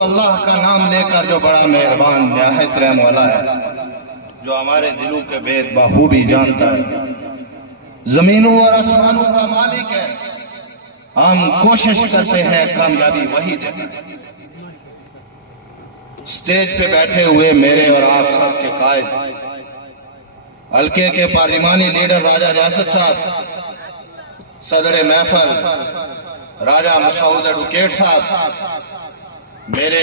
اللہ کا نام لے کر جو بڑا مہربان نہایت رحم والا ہے، جو ہمارے دلوں کے بید بخوبی جانتا ہے، زمینوں اور آسمانوں کا مالک ہے، ہم کوشش کرتے ہیں کامیابی وہی دیتا ہے۔ سٹیج پہ بیٹھے ہوئے میرے اور آپ سب کے قائد، حلقے کے پارلیمانی لیڈر راجہ ریاست صاحب، صدر محفل راجہ مسعود ایڈوکیٹ صاحب، میرے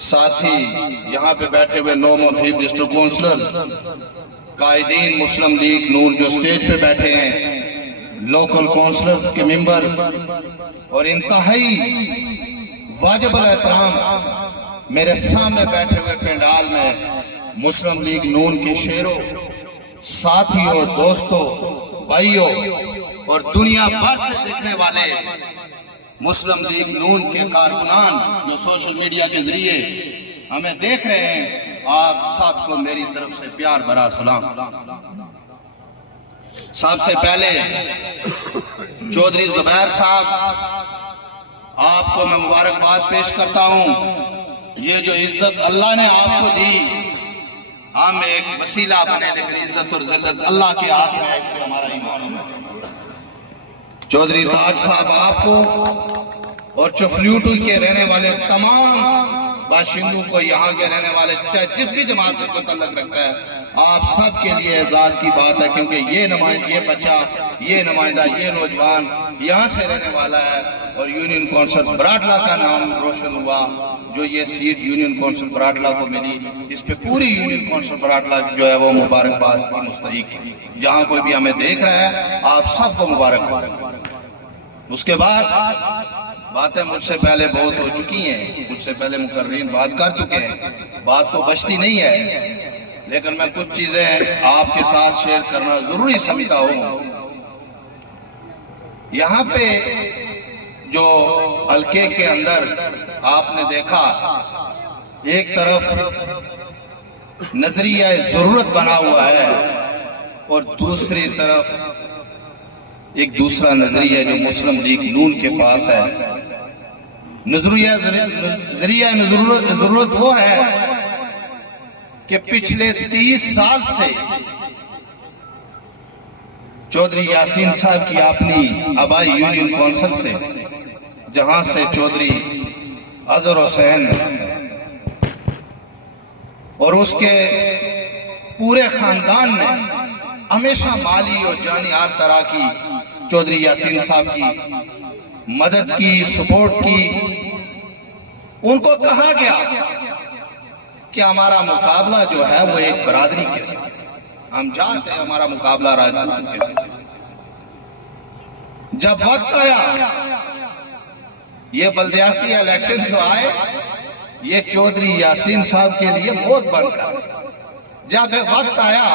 ساتھی یہاں پہ بیٹھے ہوئے 9 محتیب ڈسٹرکٹ کونسلرز، قائدین مسلم لیگ نون جو سٹیج پہ بیٹھے ہیں، لوکل کونسلرز کے ممبرز، اور انتہائی واجب الاحترام میرے سامنے بیٹھے ہوئے پنڈال میں مسلم لیگ نون کے شیروں، ساتھیوں، دوستوں، بھائیوں اور دنیا بھر سے دیکھنے والے مسلم لیگ نون کے کارکنان جو سوشل میڈیا کے ذریعے ہمیں دیکھ رہے ہیں، آپ سب کو میری طرف سے پیار بھرا سلام۔ سب سے پہلے چودھری زبیر صاحب، آپ کو میں مبارکباد پیش کرتا ہوں۔ یہ جو عزت اللہ نے آپ کو دی، ہم ایک وسیلہ بنے، لیکن عزت اور ذلت اللہ کے ہاتھ میں ہے، اس پہ ہمارا ایمان ہونا چاہیے۔ چودھری تاج صاحب آپ کو اور چفلیوٹو کے رہنے والے تمام باشندوں کو، یہاں کے رہنے والے جس بھی جماعت سے تعلق رکھتا ہے، آپ سب کے لیے اعزاز کی بات ہے، کیونکہ یہ بچہ، یہ نمائندہ، یہ نوجوان یہاں سے رہنے والا ہے، اور یونین کونسل براٹلا کا نام روشن ہوا۔ جو یہ سیٹ یونین کونسل براٹلا کو ملی، اس پہ پوری یونین کونسل براٹلا جو ہے وہ مبارکباد کی مستحق ہے۔ جہاں کوئی بھی ہمیں دیکھ رہا ہے، آپ سب کو مبارکباد۔ اس کے بعد باتیں مجھ سے پہلے بہت ہو چکی ہیں، مجھ سے پہلے مقررین بات کر چکے ہیں، بات تو بچتی نہیں ہے، لیکن میں کچھ چیزیں آپ کے ساتھ شیئر کرنا ضروری سمجھتا ہوں۔ یہاں پہ جو حلقے کے اندر آپ نے دیکھا، ایک طرف نظریہ ضرورت بنا ہوا ہے اور دوسری طرف ایک دوسرا نظریہ جو مسلم لیگ نون کے پاس ہے۔ نظریہ ضرورت وہ ہے کہ پچھلے 30 سال سے چودھری یاسین صاحب کی اپنی آبائی یونین کونسل سے، جہاں سے چودھری اظہر حسین اور اس کے پورے خاندان نے ہمیشہ مالی اور جانی ہر طرح کی چودھری یاسین صاحب کی مدد کی، سپورٹ کی۔ ان کو کہا گیا کہ ہمارا مقابلہ جو ہے وہ ایک برادری کے ساتھ، ہم جانتے ہیں ہمارا مقابلہ راجپوت کے ساتھ۔ جب وقت آیا، یہ بلدیاتی الیکشن جو آئے، یہ چودھری یاسین صاحب کے لیے بہت بڑھ کر جب وقت آیا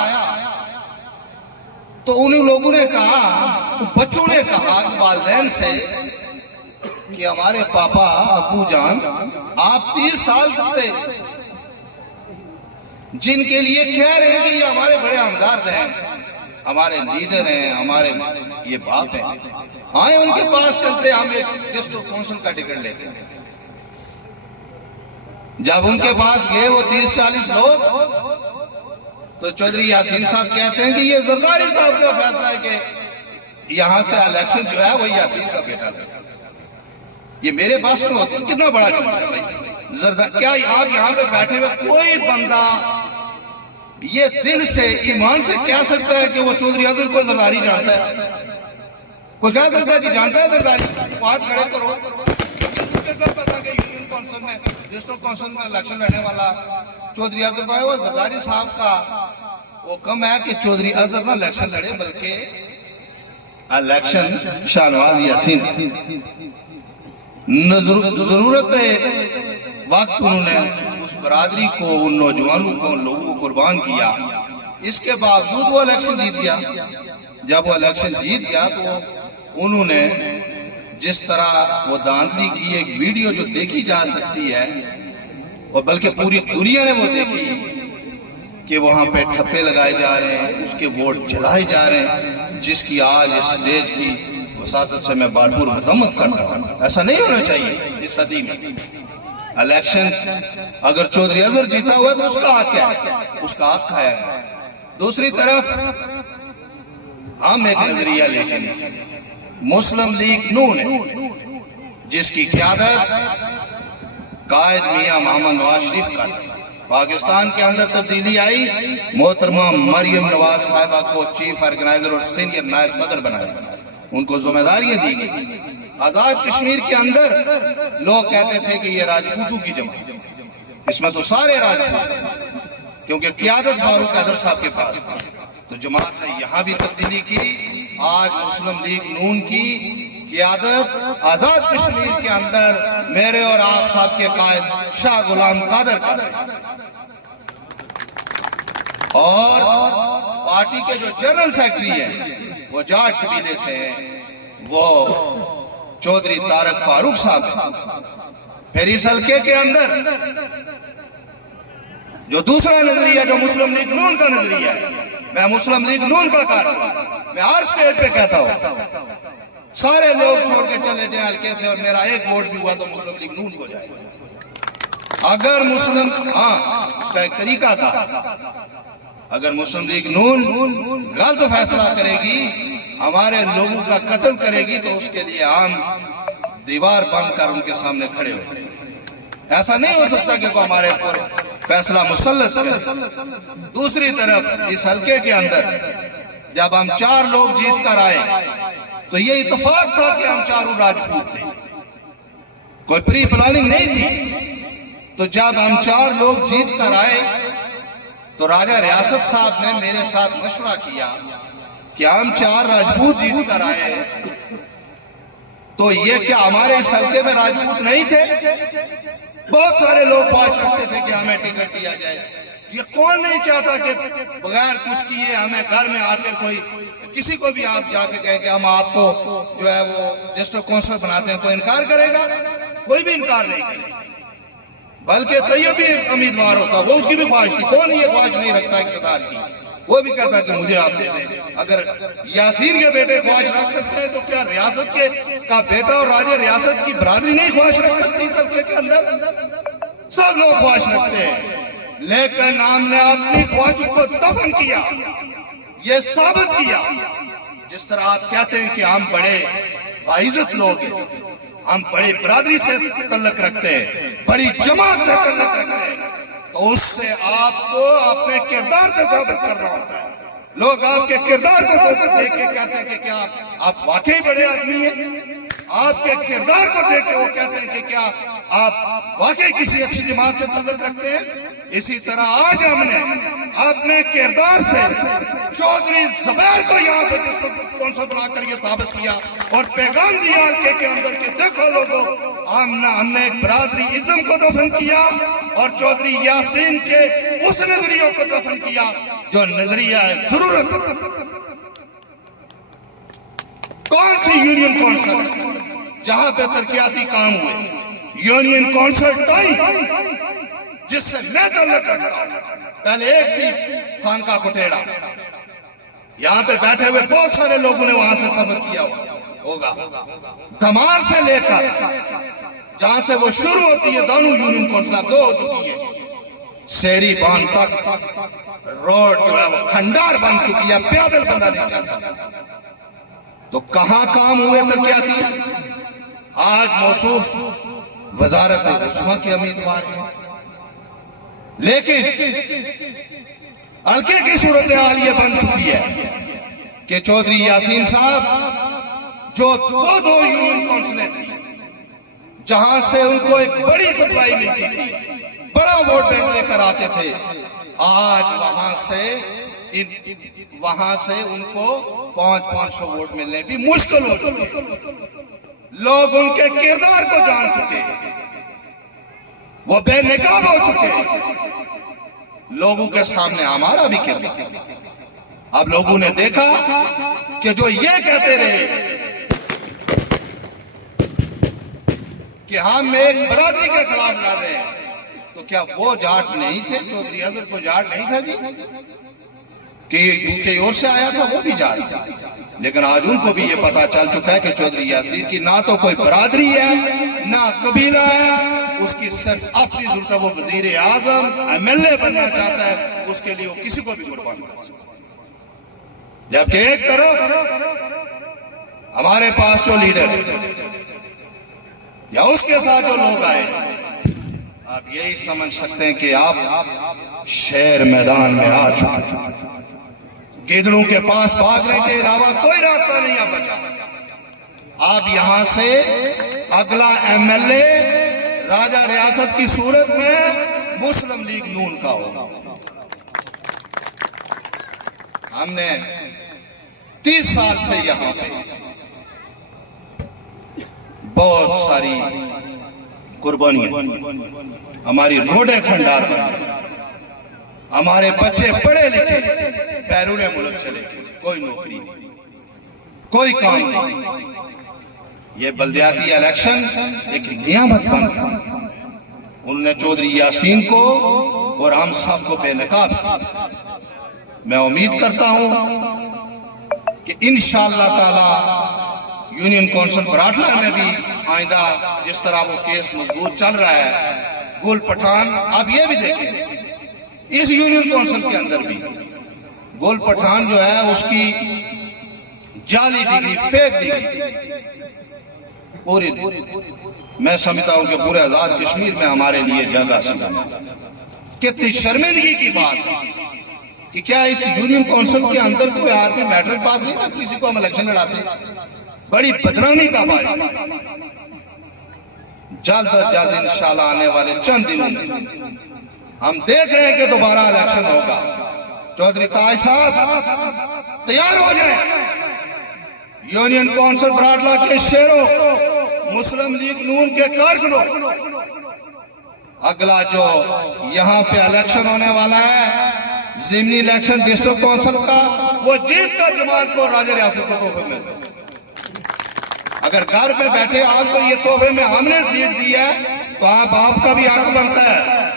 تو انہوں لوگوں نے کہا، بچوں نے کہا والدین سے کہ ہمارے پاپا ابو جان، آپ 30 سال سے جن کے لیے کہہ رہے ہیں کہ یہ ہمارے بڑے ہمدرد ہیں، ہمارے لیڈر ہیں، ہمارے یہ باپ ہیں، آئیں ان کے پاس چلتے، ہم ایک ڈسٹرکٹ کونسل کا ٹکٹ لیتے ہیں۔ جب ان کے پاس گئے وہ 30-40 لوگ، تو چودھری یاسین صاحب کہتے ہیں کہ یہ زرداری صاحب کا فیصلہ ہے کہ یہاں سے الیکشن جو ہے وہ یاسین کا بیٹا ہے۔ یہ میرے پاس میں ہوتا ہے، کتنا بڑا جھوٹ ہے بھائی۔ کیا آپ یہاں پہ بیٹھے ہوئے کوئی بندہ یہ دل سے ایمان سے کہہ سکتا ہے کہ وہ چودھری اظہر کو زرداری جانتا ہے؟ کوئی کہہ سکتا ہے کہ جانتا ہے زرداری؟ بات کھڑے کرو۔ پتا کہ یونین کونسل میں، ڈسٹرکٹ کونسل میں الیکشن لڑنے والا چودھری اظہر بھائی، وہ زرداری صاحب کا حکم ہے کہ چودھری اظہر نہ الیکشن لڑے، بلکہ الیکشن شاہنواز یاسین۔ ضرورت وقت انہوں نے اس برادری کو، ان نوجوانوں کو، ان لوگوں کو قربان کیا، اس کے باوجود وہ الیکشن جیت گیا۔ جب وہ الیکشن جیت گیا تو انہوں نے جس طرح وہ دھاندلی کی، ایک ویڈیو جو دیکھی جا سکتی ہے، اور بلکہ پوری دنیا نے وہ دیکھی، کہ وہاں پہ ٹھپے لگائے جا رہے ہیں، اس کے ووٹ جلائے جا رہے ہیں، جس کی آج اس اسٹیج کی وساطت سے میں بھرپور مذمت کرتا ہوں۔ ایسا نہیں ہونا چاہیے اس صدی میں۔ الیکشن اگر چودھری اظہر جیتا ہوا تو اس کا حق کیا ہے؟ اس کا حق کھایا گیا۔ دوسری طرف ہم ایک نظریہ لے کے نکلے، مسلم لیگ نون ہے جس کی قیادت قائد میاں محمد نواز شریف کا ہے۔ پاکستان کے اندر تبدیلی آئی، محترمہ مریم نواز صاحبہ کو چیف آرگنائزر اور سینئر نائب صدر بنایا، ان کو ذمہ داریاں دی گئی۔ آزاد کشمیر کے اندر لوگ کہتے تھے کہ یہ راجپوتوں کی جماعت، اس میں تو سارے راجپوت، کیونکہ قیادت فاروق حیدر صاحب کے پاس تھی، تو جماعت نے یہاں بھی تبدیلی کی۔ آج مسلم لیگ نون کی قیادت آزاد کشمیر کے اندر میرے اور آپ صاحب کے قائد شاہ غلام قادر کا ہے، اور پارٹی کے جو جنرل سیکرٹری ہیں وہ جاٹ قبیلے سے ہیں، وہ چودھری طارق فاروق صاحب ہیں۔ پھر اس حلقے کے اندر جو دوسرا نظریہ جو مسلم لیگ نون کا نظریہ ہے، میں مسلم لیگ نون کا کارکن، میں ہر سٹیج پہ کہتا ہوں سارے لوگ چھوڑ کے چلے جائیں حلقے سے اور میرا ایک ووٹ بھی ہوا تو مسلم لیگ نون کو جائے۔ اگر مسلم اس کا ایک طریقہ تھا، اگر مسلم لیگ نون غلط فیصلہ کرے گی، ہمارے لوگوں کا قتل کرے گی، تو اس کے لیے ہم دیوار بند کر ان کے سامنے کھڑے ہو۔ ایسا نہیں ہو سکتا کہ وہ ہمارے اوپر فیصلہ مسلط کرے۔ دوسری طرف اس حلقے کے اندر جب ہم 4 لوگ جیت کر آئے تو یہ اتفاق تھا کہ ہم چاروں راجپوت تھے، کوئی پری پلاننگ نہیں تھی۔ تو جب ہم 4 لوگ جیت کر آئے تو راجہ ریاست صاحب نے میرے ساتھ مشورہ کیا کہ ہم 4 راجپوت جیت کر آئے تو یہ کیا ہمارے اس حلقے میں راجپوت نہیں تھے؟ بہت سارے لوگ خواہش رکھتے تھے کہ ہمیں ٹکٹ دیا جائے۔ یہ کون نہیں چاہتا کہ بغیر کچھ کیے ہمیں گھر میں آ کر کوئی کسی کو بھی آپ جا کے کہے کہ ہم آپ کو جو ہے وہ ڈسٹرکٹ کونسلر بناتے ہیں، تو انکار کرے گا؟ کوئی بھی انکار نہیں کرے گا، بلکہ طیب بھی امیدوار ہوتا، وہ اس کی بھی خواہش تھی۔ کون یہ خواہش نہیں رکھتا اقتدار کی؟ وہ بھی کہتا کہ مجھے آپ دے دیں۔ اگر یاسین کے بیٹے خواہش رکھ سکتے ہیں تو کیا ریاست کا بیٹا اور راجہ ریاست کی برادری نہیں خواہش رکھ سکتی؟ اس حلقے کے اندر سب لوگ خواہش رکھتے ہیں، لیکن ہم نے اپنی خواہش کو دفن کیا، یہ ثابت کیا۔ جس طرح آپ کہتے ہیں کہ ہم بڑے باعزت لوگ ہیں، ہم بڑی برادری سے تعلق رکھتے ہیں، بڑی جماعت سے تعلق رکھتے ہیں، تو اس سے آپ کو اپنے کردار سے ثابت کرنا ہوتا ہے۔ لوگ آپ کے کردار کو دیکھ کے کہتے ہیں کہ کیا آپ واقعی بڑے آدمی ہیں؟ آپ کے کردار کو دیکھ کے وہ کہتے ہیں کہ کیا آپ واقعی کسی اچھی جماعت سے تعلق رکھتے ہیں؟ اسی طرح آج ہم نے اپنے کردار سے چودھری زبیر کو یہاں سے کونسل بنا کر یہ ثابت کیا اور پیغام دیا حلقے کے اندر کہ دیکھو لوگوں، ہم نے ایک برادری ازم کو دفن کیا اور چودھری یاسین کے اس نظریوں کو دفن کیا جو نظریہ ہے ضرورت۔ کون سی یونین کونسل جہاں پہ ترقیاتی کام ہوئے؟ یونین کونسل ٹائی جس سے میں تعلق رکھتا ہوں۔ پہلے ایک تھی خانقاہ کٹیڑا، یہاں پہ بیٹھے ہوئے بہت سارے لوگوں نے وہاں سے سفر کیا ہوگا۔ دھمار سے لے کر جہاں سے وہ شروع ہوتی ہے دونوں یونین کونسل 2 ہو چکی ہے، سیری بان تک روڈ جو ہے وہ کھنڈار بن چکی ہے، پیادل بندہ نہیں چل سکتا۔ تو کہاں کام ہوئے ترقیاتی؟ آج موصوف وزارت عظمیٰ کے امیدوار ہیں، لیکن حلقے کی صورتحال یہ بن چکی ہے کہ چودھری یاسین صاحب جو 2 یونین کونسلیں تھیں جہاں سے ان کو ایک بڑی سپلائی ملتی تھی، بڑا ووٹ بینک لے کر آتے تھے، آج وہاں سے ان کو 500 ووٹ ملنے بھی مشکل ہو چکے۔ لوگ ان کے کردار کو جان چکے، وہ بے نقاب ہو چکے، لوگوں کے سامنے ہمارا بھی کردار۔ اب لوگوں نے دیکھا کہ جو یہ کہتے رہے کہ ہم ایک برادری کے خلاف لڑ رہے ہیں، تو کیا وہ جاٹ نہیں تھے؟ چودھری اظہر کو جاٹ نہیں تھا جی؟ کہ کہیں اور سے آیا تھا وہ بھی جا رہا تھا، لیکن آج ان کو بھی یہ پتا چل چکا ہے کہ چودھری یاسین کی نہ تو کوئی برادری ہے نہ قبیلہ ہے، اس کی صرف اپنی ضرورت ہے، وہ وزیر اعظم MLA بننا چاہتا ہے، اس کے لیے وہ کسی کو بھی قربان کر سکتا ہے۔ جبکہ ایک طرف ہمارے پاس جو لیڈر یا اس کے ساتھ جو لوگ آئے، آپ یہی سمجھ سکتے ہیں کہ آپ شیر میدان میں آ چکے، گیدڑوں کے پاس بھاگنے کے علاوہ کوئی راستہ نہیں آپ بچا۔ آپ یہاں سے اگلا MLA راجہ ریاست کی صورت میں مسلم لیگ نون کا ہوگا۔ ہم نے 30 سال سے یہاں پہ بہت ساری قربانیاں، ہماری روڈیں کھنڈار بن، ہمارے بچے پڑھے لکھے بیرون ملک چلے، کوئی نوکری نہیں، کوئی کام نہیں۔ یہ بلدیاتی الیکشن ایک نعمت بن گیا، انہوں نے چودھری یاسین کو اور ہم سب کو بے نقاب کیا۔ میں امید کرتا ہوں کہ انشاءاللہ تعالی یونین کونسل براٹھلا میں بھی آئندہ جس طرح وہ کیس مضبوط چل رہا ہے، گل پٹھان، آپ یہ بھی دیکھیں اس یونین کونسل کے اندر بھی گل پٹھان جو ہے اس کی جعلی ڈگری، فیک ڈگری پوری، میں سمجھتا ہوں کہ پورے آزاد کشمیر میں ہمارے لیے جگہ سکھا۔ کتنی شرمندگی کی بات ہے کہ کیا اس یونین کونسل کے اندر کوئی آدمی میٹرک پاس نہیں تھا، کسی کو ہم الیکشن لڑاتے، بڑی بدنامی کا باعث۔ جلد از جلد انشاءاللہ آنے والے چند دنوں میں ہم دیکھ رہے ہیں کہ دوبارہ الیکشن ہوگا۔ چودھری تاج صاحب تیار ہو جائیں، یونین کونسل براٹھلا کے شیروں، مسلم لیگ نون کے کارکنوں، اگلا جو یہاں پہ الیکشن ہونے والا ہے ضمنی الیکشن ڈسٹرکٹ کونسل کا، وہ جیت کر جماعت کو راجہ ریاست کو تحفے میں دے۔ اگر گھر پہ بیٹھے آپ کو یہ تحفے میں ہم نے سیٹ دی ہے تو آپ کا بھی حق بنتا ہے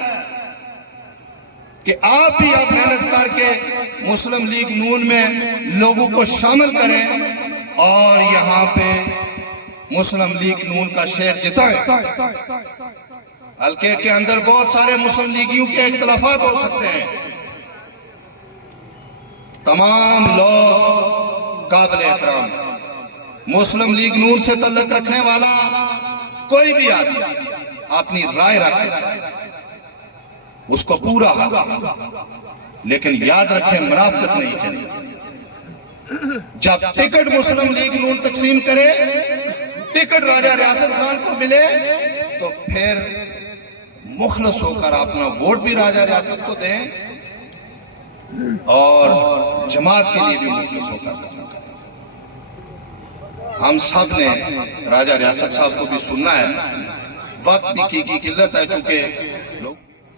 کہ آپ بھی آپ محنت کر کے مسلم لیگ نون میں لوگوں کو شامل کریں اور یہاں پہ مسلم لیگ نون کا شیر جتائیں۔ حلقے کے اندر بہت سارے مسلم لیگیوں کے اختلافات ہو سکتے ہیں، تمام لوگ قابل احترام، مسلم لیگ نون سے تعلق رکھنے والا کوئی بھی آدمی اپنی رائے رکھ سکتا ہے، اس کو پورا حق، لیکن یاد رکھیں منافقت نہیں چلے۔ جب ٹکٹ مسلم لیگ نون تقسیم کرے، ٹکٹ راجہ ریاست خان کو ملے تو پھر مخلص ہو کر اپنا ووٹ بھی راجہ ریاست کو دیں اور جماعت کے لیے بھی مخلص ہو کر کام کریں۔ ہم سب نے راجہ ریاست صاحب کو بھی سننا ہے، وقت بھی کی قلت ہے، چونکہ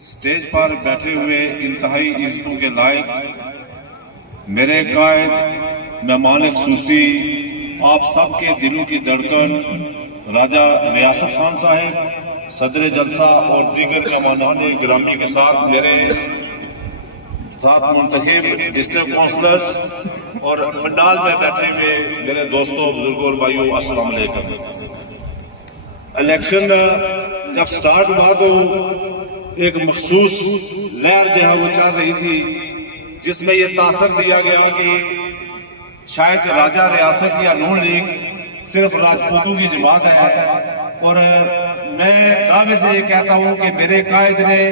اسٹیج پر بیٹھے ہوئے انتہائی عزتوں کے لائق میرے قائد مہمان خصوصی، آپ سب کے دلوں کی دھڑکن راجہ ریاست خان صاحب، صدر جلسہ اور دیگر مہمانان گرامی کے ساتھ میرے ساتھ منتخب ڈسٹرکٹ کونسلرز اور پنڈال میں بیٹھے ہوئے میرے دوستوں، بزرگوں اور بھائیوں، السلام علیکم۔ الیکشن جب سٹارٹ ہوا تو ایک مخصوص لہر جو ہے وہ چل رہی تھی، جس میں یہ تاثر دیا گیا کہ شاید راجہ ریاست یا نون لیگ صرف راجپوتوں کی جماعت ہے، اور میں دعوے سے یہ کہتا ہوں کہ میرے قائد نے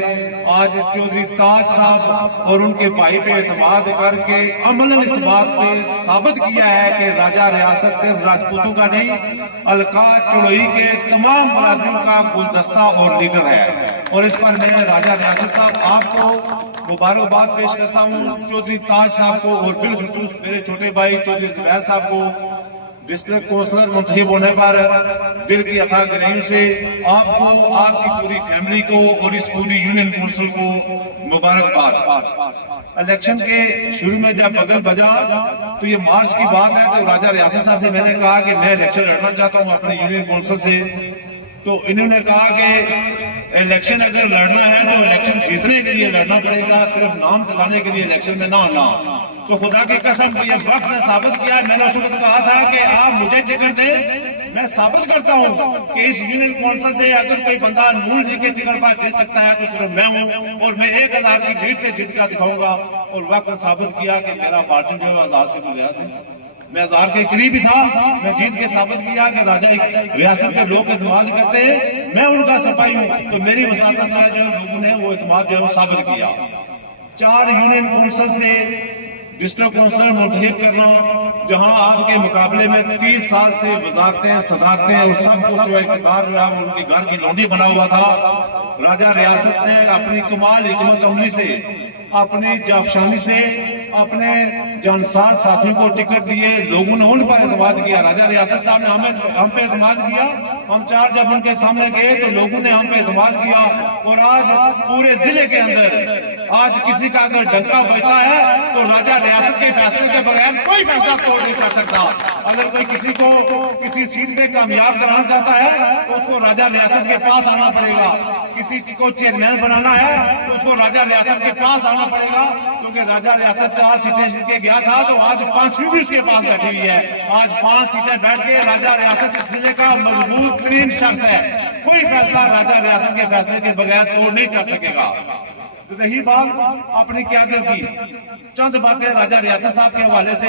آج چودھری تاج صاحب اور ان کے بھائی پہ اعتماد کر کے عملاً اس بات پہ ثابت کیا ہے کہ راجہ ریاست صرف راجپوتوں کا نہیں، القاع چڑوئی کے تمام برادریوں کا گلدستہ اور لیڈر ہے، اور اس پر میں راجہ ریاست صاحب آپ کو مبارکباد پیش کرتا ہوں، چودھری تاج صاحب کو اور بالخصوص میرے چھوٹے بھائی چودھری زبیر صاحب کو ڈسٹرکٹ کونسلر منتخب ہونے پر دل کی اتھا گہرائیوں سے آپ کو، آپ کی پوری فیملی کو اور اس پوری یونین کونسل کو مبارکباد۔ الیکشن کے شروع میں جب بغل بجا تو یہ مارچ کی بات ہے، تو راجہ ریاست صاحب سے میں نے کہا کہ میں الیکشن لڑنا چاہتا ہوں اپنے یونین کونسل سے، تو انہوں نے کہا کہ الیکشن اگر لڑنا ہے تو الیکشن جیتنے کے لیے لڑنا پڑے گا، صرف نام دلانے کے لیے الیکشن میں نہ آنا۔ تو خدا کی قسم یہ وقت نے ثابت کیا. میں نے اس وقت کہا تھا کہ آپ مجھے ٹکٹ دیں, میں ثابت کرتا ہوں کہ اس یونین کونسل سے اگر کوئی بندہ نون لیگ کے ٹکٹ پر جیت سکتا ہے تو صرف میں ہوں, اور میں 1000 کی لیڈ سے جیت کر دکھاؤں گا. اور وقت نے ثابت کیا کہ میرا مارجن جو ہے 1000 سے بھی زیادہ ہے. میں 1000 کے قریب ہی تھا. میں جیت کے ثابت کیا کہ راجہ ریاست کے لوگ اعتماد کرتے ہیں, میں ان کا سپاہی ہوں. تو میری وساطت سے جو لوگوں نے وہ اعتماد جو ہے ثابت کیا. 4 یونین کونسل سے ڈسٹرکٹ کونسل منتخب کرنا, جہاں آپ کے مقابلے میں 30 سال سے وزارتیں صدارتیں اور سب کچھ جو اقتدار جو ہے ان کی گھر کی لونڈی بنا ہوا تھا. راجہ ریاست نے اپنی کمال حکمت عملی سے, اپنی جافشانی سے اپنے جانسار ساتھیوں کو ٹکٹ دیے. لوگوں نے ان پر اعتماد کیا. راجہ ریاست صاحب نے ہم پہ اعتماد کیا. ہم 4 جب ان کے سامنے گئے تو لوگوں نے ہم پہ اعتماد کیا. اور آج پورے ضلع کے اندر آج کسی کا اگر ڈنکا بجتا ہے تو راجہ ریاست کے فیصلے کے بغیر کوئی فیصلہ توڑ نہیں کر سکتا. اگر کوئی کسی کو کسی سیٹ پہ کامیاب کرانا چاہتا ہے تو اس کو راجہ ریاست کے پاس آنا پڑے گا. کسی کو چیئرمین بنانا ہے تو اس کو راجہ ریاست کے پاس آنا پڑے گا. کیونکہ راجہ ریاست 4 سیٹیں جیت کے گیا تھا تو آج 5ویں بھی اس کے پاس بیٹھی ہوئی ہے. آج 5 سیٹیں بیٹھ کے راجہ ریاست اس ضلع کا مضبوط ترین شخص ہے. کوئی فیصلہ راجہ ریاست کے فیصلے کے بغیر توڑ نہیں چڑھ سکے گا. تو رہی بات اپنی قیادت کی, چند باتیں راجہ ریاست صاحب کے حوالے سے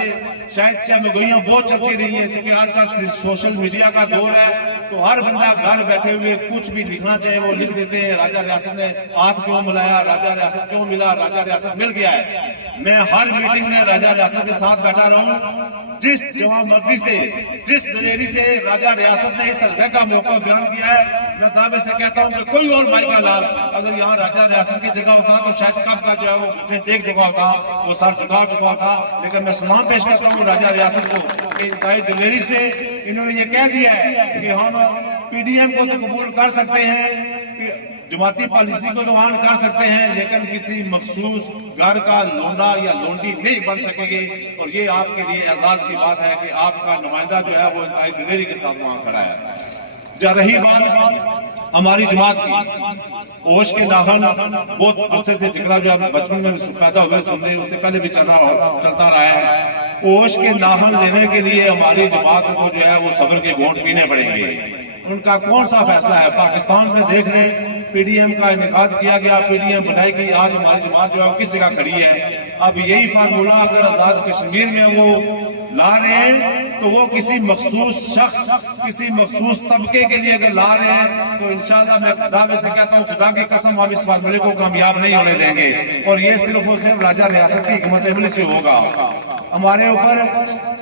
شاید چمگوئیاں بہت چلتی رہی ہیں. کیونکہ آج کل سوشل میڈیا کا دور ہے تو ہر بندہ گھر بیٹھے ہوئے کچھ بھی لکھنا چاہے وہ لکھ دیتے ہیں. راجہ ریاست نے ہاتھ کیوں ملایا, راجہ ریاست کیوں ملا, راجہ ریاست مل گیا ہے. میں ہر میٹنگ میں راجہ ریاست کے ساتھ بیٹھا رہا ہوں. جس جوان مردی سے, جس دلیری سے راجہ ریاست نے اس حلقے کا موقع بیان کیا ہے, میں دعوے سے کہتا ہوں کہ کوئی اور بھائی کا لال اگر یہاں راجہ ریاست کی جگہ ہوتا تو شاید کب کا جو ہے وہ گھٹنے ٹیک چکا ہوتا, وہ سر جھکا چکا تھا. لیکن میں سلام پیش کرتا ہوں راجہ ریاست کو کہ انتہائی دلیری سے انہوں نے یہ کہہ دیا ہے کہ ہم پی ڈی ایم کو تو قبول کر سکتے ہیں, جماعتی پالیسی کو تو آن کر سکتے ہیں, لیکن کسی مخصوص گھر کا لونڈا یا لونڈی نہیں بن سکے گے. اور یہ آپ کے لیے اعزاز کی بات ہے کہ آپ کا نمائندہ جو ہے وہ انتہائی دلیری کے ساتھ وہاں کھڑا ہے. جا رہی بات ہماری جماعت کی, اوش کے ناخن بہت عرصے سے فکرہ جو ہے بچپن میں پیدا ہوئے سننے, اس سے پہلے بھی چلتا رہا ہے. اوش کے ناخن لینے کے لیے ہماری جماعت کو جو ہے وہ صبر کے گھونٹ پینے پڑیں گے. ان کا کون سا فیصلہ ہے؟ پاکستان میں دیکھ لیں, پی ڈی ایم کا انعقاد کیا گیا, پی ڈی ایم بنائی گئی, آج ہماری جماعت جو ہے وہ کس جگہ کھڑی ہے. اب یہی فارمولہ اگر آزاد کشمیر میں وہ لا رہے ہیں تو وہ کسی مخصوص شخص, کسی مخصوص طبقے کے لیے اگر لا رہے ہیں تو انشاءاللہ میں دعوے سے کہتا ہوں خدا کی قسم ہم اس فارمولے کو کامیاب نہیں ہونے دیں گے. اور یہ صرف اور صرف راجہ ریاست کی حکمت عملی سے ہوگا. ہمارے اوپر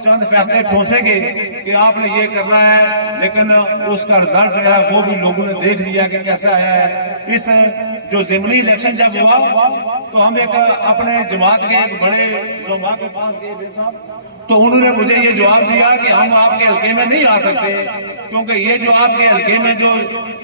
چند فیصلے ٹھونسے گے کہ آپ نے یہ کرنا ہے, لیکن اس کا رزلٹ جو ہے وہ بھی لوگوں نے دیکھ لیا کہ کیسا ہے. اس جو ضمنی الیکشن جب ہوا تو ہم ایک اپنے جماعت کے ایک بڑے علماء کے پاس گئے, تو انہوں نے مجھے یہ جواب دیا کہ ہم آپ کے حلقے میں نہیں آ سکتے کیونکہ یہ جو آپ کے حلقے میں جو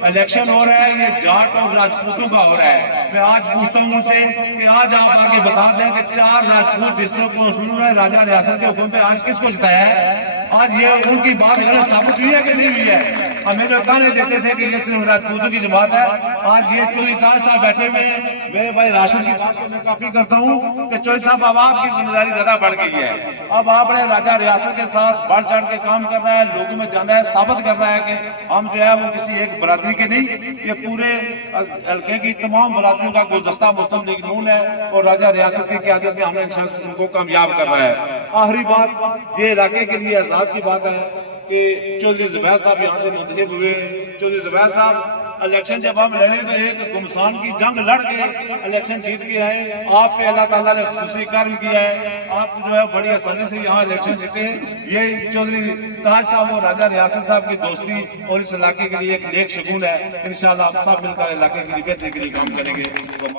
الیکشن ہو رہا ہے یہ جاٹ اور راجپوتوں کا ہو رہا ہے. میں آج پوچھتا ہوں ان سے کہ آج آپ آگے بتا دیں کہ 4 راجپوت ڈسٹرکٹ کونسلوں نے راجہ ریاست کے حکم پہ آج کس کو جتایا ہے؟ آج یہ ان کی بات غلط ثابت ہوئی ہے کہ نہیں ہوئی ہے؟ ہمیں جو تانے دیتے تھے کہ یہ صرف راجپوتوں کی جماعت ہے, آج یہ چوہدری تاج صاحب بیٹھے ہوئے ہیں. میرے بھائی راشد کی بات کو میں کافی کرتا ہوں کہ چوہدری صاحب اب آپ کی ذمہ داری زیادہ بڑھ گئی ہے. اب آپ نے راجہ ریاست کے ساتھ بڑھ چڑھ کے کام کرنا ہے, لوگوں میں جانا ہے, ثابت کرنا ہے کہ ہم جو ہے وہ کسی ایک برادری کے نہیں, یہ پورے حلقے کی تمام برادریوں کا گلدستہ مسلم لیگ نون ہے اور راجہ ریاست کی قیادت میں ہم نے انشاءاللہ ان کو کامیاب کرنا ہے. آخری بات یہ علاقے کے لیے اعزاز کی بات ہے کہ چودھری زبیر صاحب یہاں سے منتخب ہوئے. چودھری زبیر صاحب الیکشن جب ہم لڑے تو ایک گمسان کی جنگ لڑ کے الیکشن جیت کے آئے. آپ پہ اللہ تعالیٰ نے خصوصی کرم کیا ہے, آپ جو ہے بڑی آسانی سے یہاں الیکشن جیتے. یہ چودھری تاج صاحب اور راجہ ریاست صاحب کی دوستی اور اس علاقے کے لیے ایک نیک شگون ہے. انشاءاللہ آپ سب مل کر علاقے کے لیے بہتری کے لیے کام کریں گے.